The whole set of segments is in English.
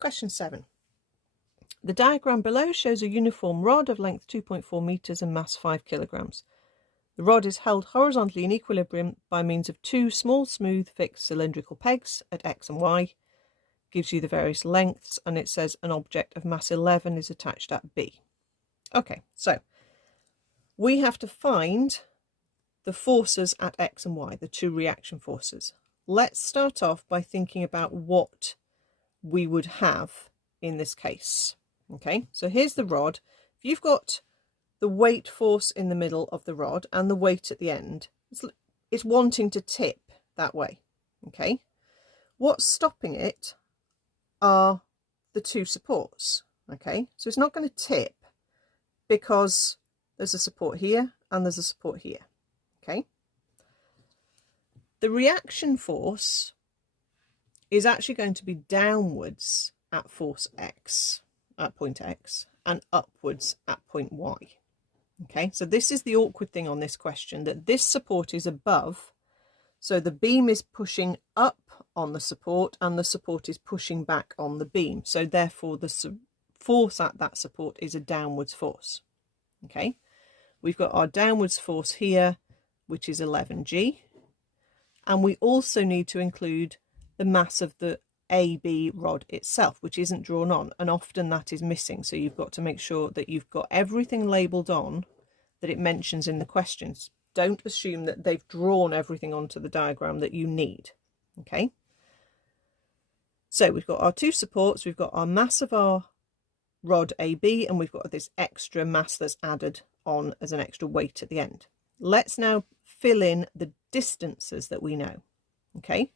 Question 7. The diagram below shows a uniform rod of length 2.4 meters and mass 5 kilograms. The rod is held horizontally in equilibrium by means of two small, smooth, fixed cylindrical pegs at X and Y. Gives you the various lengths, and it says an object of mass 11 is attached at B. Okay, so we have to find the forces at X and Y, the two reaction forces. Let's start off by thinking about what we would have in this case. Okay, so here's the rod. If you've got the weight force in the middle of the rod and the weight at the end, it's wanting to tip that way. Okay, what's stopping it are the two supports. Okay, so it's not going to tip because there's a support here and there's a support here. Okay, the reaction force is actually going to be downwards at force X, at point X, and upwards at point Y. Okay, so this is the awkward thing on this question, that this support is above, so the beam is pushing up on the support and the support is pushing back on the beam. So therefore the force at that support is a downwards force. Okay, we've got our downwards force here, which is 11G. And we also need to include the mass of the AB rod itself, which isn't drawn on, and often that is missing. So you've got to make sure that you've got everything labelled on that it mentions in the questions. Don't assume that they've drawn everything onto the diagram that you need. Okay, so we've got our two supports, we've got our mass of our rod AB, and we've got this extra mass that's added on as an extra weight at the end. Let's now fill in the distances that we know. Okay,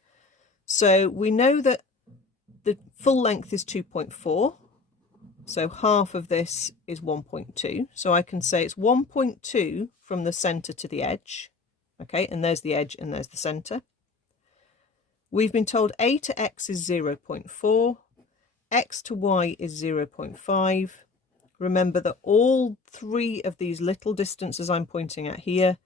so we know that the full length is 2.4, so half of this is 1.2, so I can say it's 1.2 from the center to the edge. Okay, and there's the edge and there's the center. We've been told A to X is 0.4, X to Y is 0.5. Remember that all three of these little distances I'm pointing at here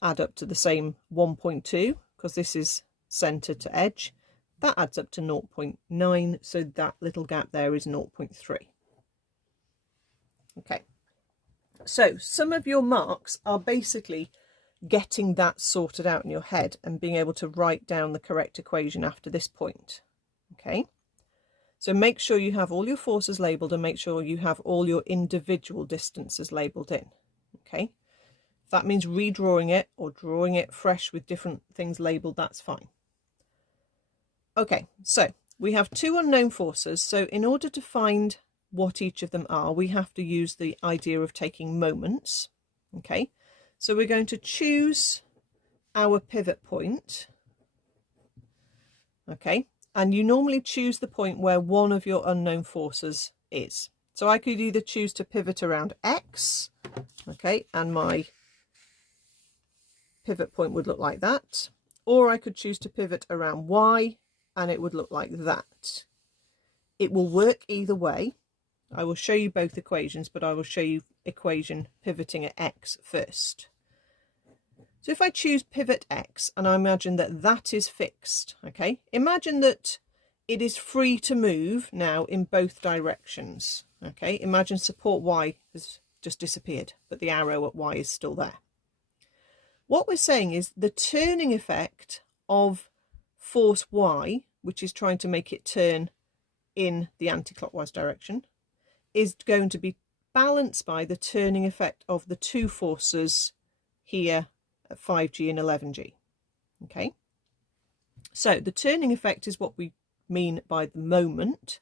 add up to the same 1.2, because this is center to edge. That adds up to 0.9, so that little gap there is 0.3. Okay, so some of your marks are basically getting that sorted out in your head and being able to write down the correct equation after this point. Okay, so make sure you have all your forces labelled and make sure you have all your individual distances labelled in. Okay, if that means redrawing it or drawing it fresh with different things labelled, that's fine. Okay, so we have two unknown forces, so in order to find what each of them are, we have to use the idea of taking moments. Okay, so we're going to choose our pivot point. Okay, and you normally choose the point where one of your unknown forces is. So I could either choose to pivot around X, okay, and my pivot point would look like that, or I could choose to pivot around Y, and it would look like that. It will work either way. I will show you both equations, but I will show you equation pivoting at X first. So if I choose pivot X and I imagine that that is fixed, okay, imagine that it is free to move now in both directions. Okay, imagine support Y has just disappeared, but the arrow at Y is still there. What we're saying is the turning effect of force Y, which is trying to make it turn in the anti-clockwise direction, is going to be balanced by the turning effect of the two forces here at 5G and 11G. Okay, so the turning effect is what we mean by the moment,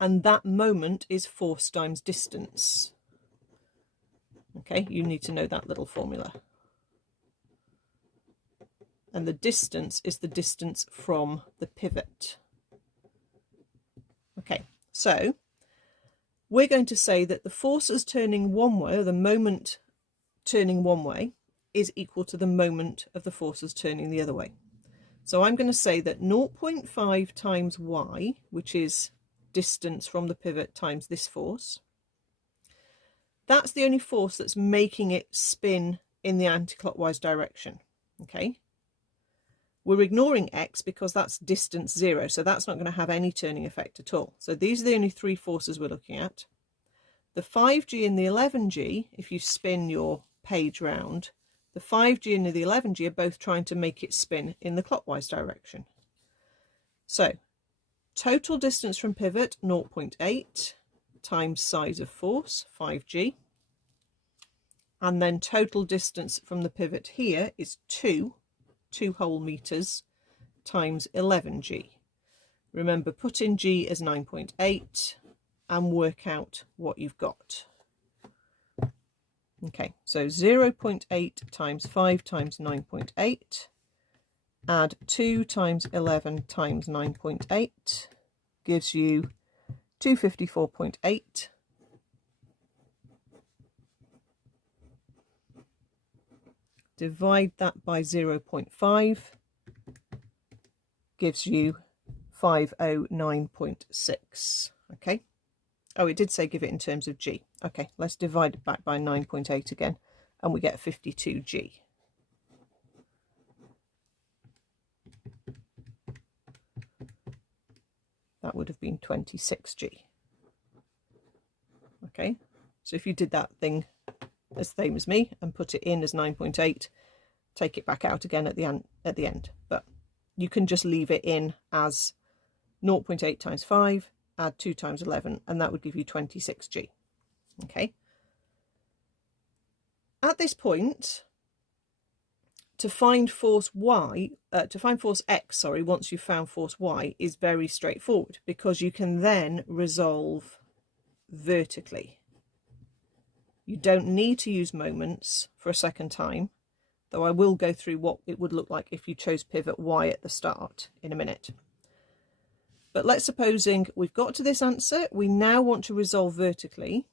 and that moment is force times distance. Okay, you need to know that little formula. And the distance is the distance from the pivot. Okay, so we're going to say that the forces turning one way, or the moment turning one way, is equal to the moment of the forces turning the other way. So I'm going to say that 0.5 times Y, which is distance from the pivot times this force, that's the only force that's making it spin in the anti-clockwise direction. Okay, We're ignoring x because that's distance 0, so that's not going to have any turning effect at all. So these are the only three forces we're looking at. The 5g and the 11g, if you spin your page round, the 5g and the 11g are both trying to make it spin in the clockwise direction. So total distance from pivot 0.8 times size of force 5g, and then total distance from the pivot here is 2 whole meters times 11g. Remember, put in g as 9.8 and work out what you've got. Okay, so 0.8 times 5 times 9.8, add 2 times 11 times 9.8 gives you 254.8. Divide that by 0.5 gives you 509.6. Okay. Oh, it did say give it in terms of g. Okay, let's divide it back by 9.8 again, and we get 52g. That would have been 26g. Okay, so if you did that thing as same as me and put it in as 9.8, take it back out again at the end. But you can just leave it in as 0.8 times 5, add 2 times 11, and that would give you 26g. Okay. At this point, to find force x, once you've found force y, is very straightforward, because you can then resolve vertically. You don't need to use moments for a second time, though I will go through what it would look like if you chose pivot y at the start in a minute. But let's supposing we've got to this answer, we now want to resolve vertically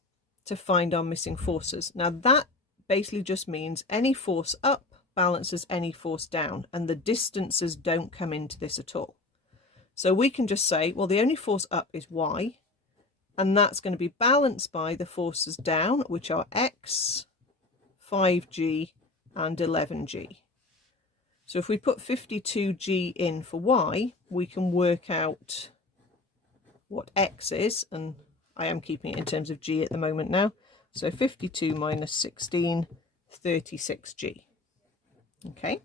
to find our missing forces. Now that basically just means any force up balances any force down, and the distances don't come into this at all. So we can just say, well, the only force up is y, and that's going to be balanced by the forces down, which are x, 5g, and 11g. So if we put 52g in for y, we can work out what x is, and I am keeping it in terms of g at the moment now. So 52 minus 16, 36g. Okay.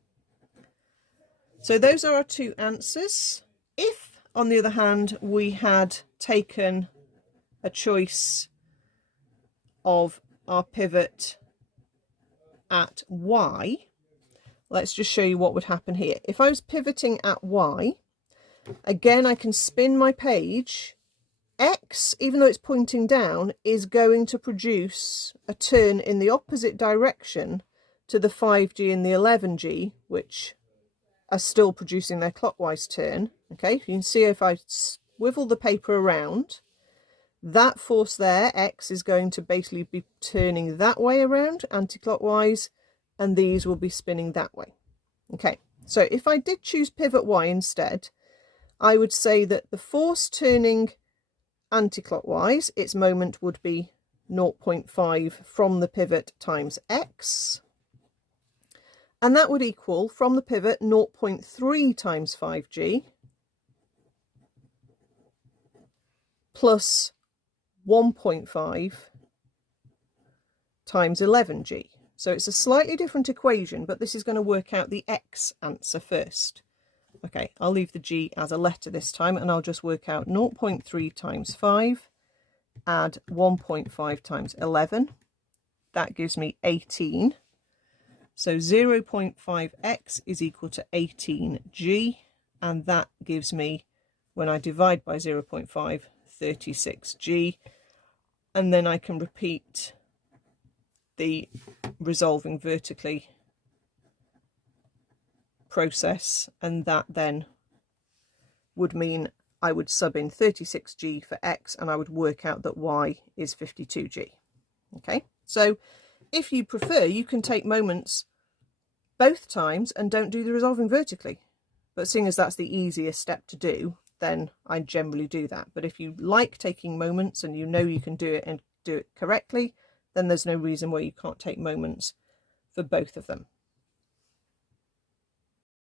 So those are our two answers. If, on the other hand, we had taken a choice of our pivot at y, let's just show you what would happen here. If I was pivoting at y, again, I can spin my page. X, even though it's pointing down, is going to produce a turn in the opposite direction to the 5g and the 11g, which are still producing their clockwise turn. Okay, you can see if I swivel the paper around, that force there, X, is going to basically be turning that way around, anti-clockwise, and these will be spinning that way. Okay, so if I did choose pivot Y instead, I would say that the force turning anti-clockwise, its moment would be 0.5 from the pivot times X, and that would equal, from the pivot, 0.3 times 5g plus 1.5 times 11g. So it's a slightly different equation, but this is going to work out the x answer first. Okay, I'll leave the g as a letter this time, and I'll just work out 0.3 times 5, add 1.5 times 11. That gives me 18. So 0.5x is equal to 18g, and that gives me, when I divide by 0.5, 36g, and then I can repeat the resolving vertically process, and that then would mean I would sub in 36g for x, and I would work out that y is 52g. Okay, so if you prefer, you can take moments both times and don't do the resolving vertically, but seeing as that's the easiest step to do, then I generally do that. But if you like taking moments and you know you can do it and do it correctly, then there's no reason why you can't take moments for both of them.